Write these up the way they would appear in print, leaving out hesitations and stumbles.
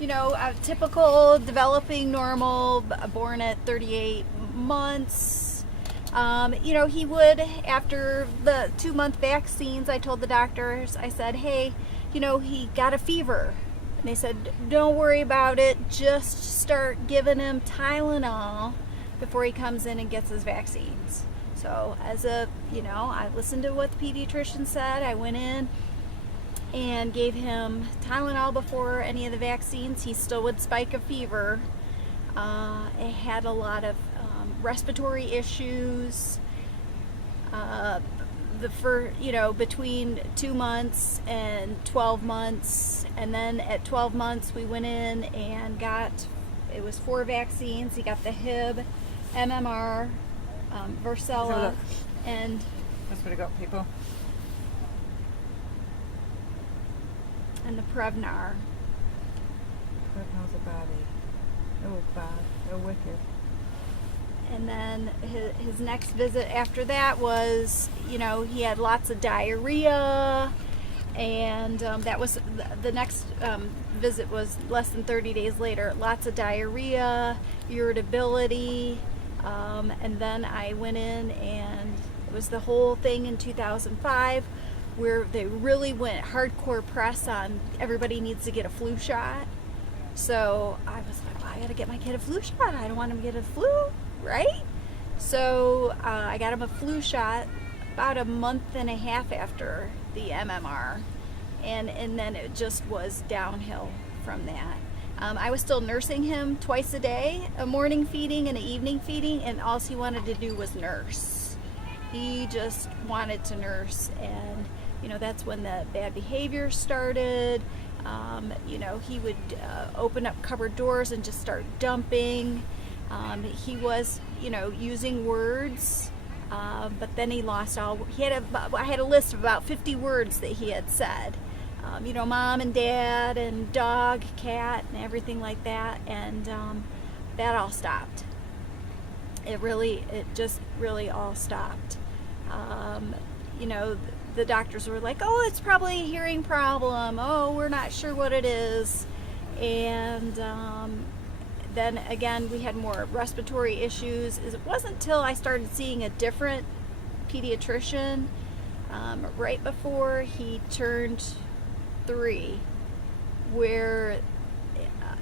you know, a typical developing normal, born at 38 months. You know, he would, after the 2-month vaccines, I told the doctors, I said, hey, you know, he got a fever. And they said, don't worry about it, just start giving him Tylenol before he comes in and gets his vaccines. So you know, I listened to what the pediatrician said. I went in and gave him Tylenol before any of the vaccines. He still would spike a fever. It had a lot of respiratory issues. You know, between 2 months and 12 months, and then at 12 months we went in and it was 4 vaccines. He got the Hib, MMR, varicella, and that's what I got, people. And the Prevnar. Prevnar's a baddie. Oh, bad. Oh, wicked. And then his next visit after that was, you know, he had lots of diarrhea, and that was the next visit was less than 30 days later. Lots of diarrhea, irritability, and then I went in, and it was the whole thing in 2005 where they really went hardcore press on everybody needs to get a flu shot. So I was like, well, I gotta get my kid a flu shot. I don't want him to get a flu, right? So I got him a flu shot about a month and a half after the MMR, and then it just was downhill from that. I was still nursing him twice a day, a morning feeding and an evening feeding, and all he wanted to do was nurse. He just wanted to nurse, and you know, that's when the bad behavior started. You know, he would open up cupboard doors and just start dumping. He was, you know, using words, but then he lost all. I had a list of about 50 words that he had said. You know, mom and dad and dog, cat, and everything like that, and that all stopped. It just really all stopped. You know, the doctors were like, oh, it's probably a hearing problem. Oh, we're not sure what it is. And then again, we had more respiratory issues. It wasn't until I started seeing a different pediatrician right before he turned 3, where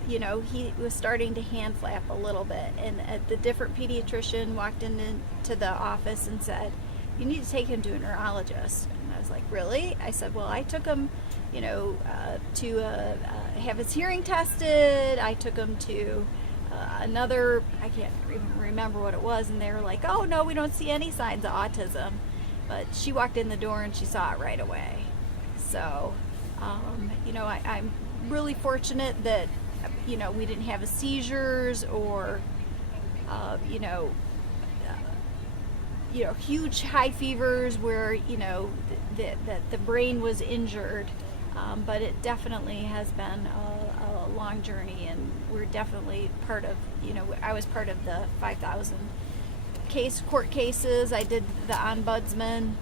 you know, he was starting to hand flap a little bit, and the different pediatrician walked into the office and said, you need to take him to a neurologist. And I was like, really? I said, well, I took him, you know, to have his hearing tested. I took him to another, I can't even remember what it was, and they were like, oh no, we don't see any signs of autism. But she walked in the door and she saw it right away. So you know, I'm really fortunate that, you know, we didn't have seizures or you know, huge high fevers where, you know, that the brain was injured. But it definitely has been a long journey, and we're definitely part of, you know, I was part of the 5,000 court cases. I did the ombudsman.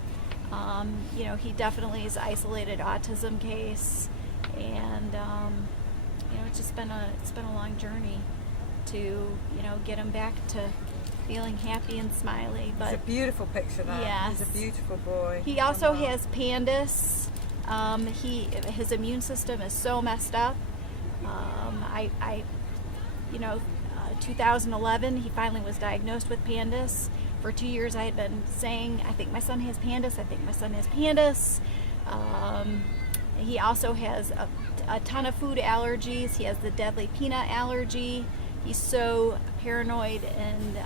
You know, he definitely is isolated autism case, and you know, it's been a long journey to, you know, get him back to feeling happy and smiley. But it's a beautiful picture, that. Yes. He's a beautiful boy. He also has PANDAS. His immune system is so messed up. You know, 2011, he finally was diagnosed with PANDAS. For 2 years, I had been saying, I think my son has PANDAS, I think my son has PANDAS. He also has a ton of food allergies. He has the deadly peanut allergy. He's so paranoid and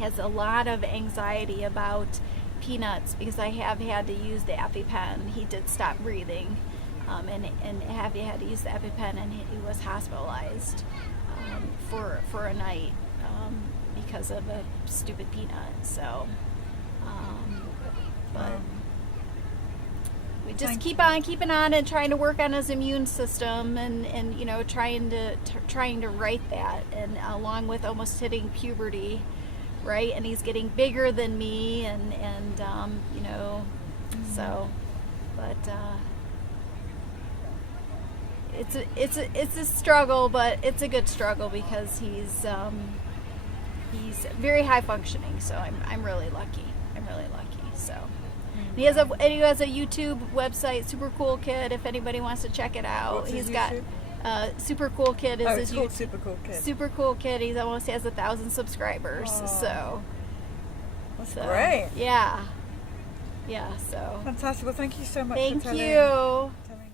has a lot of anxiety about peanuts, because I have had to use the EpiPen. He did stop breathing, and had to use the EpiPen, and he was hospitalized for a night because of a stupid peanut. So, but we just keep on keeping on and trying to work on his immune system, and you know, trying to right that, and along with almost hitting puberty, right? And he's getting bigger than me, and you know, so, but it's a struggle, but it's a good struggle because he's very high functioning. So I'm really lucky. So he has a YouTube website, Super Cool Kid. If anybody wants to check it out, What's his he's got YouTube? Super Cool Kid is Oh, his it's called YouTube. Super Cool Kid. Super Cool Kid. He almost has 1,000 subscribers. Oh. That's So great. yeah. So Fantastic. Well, thank you so much thank for telling you. telling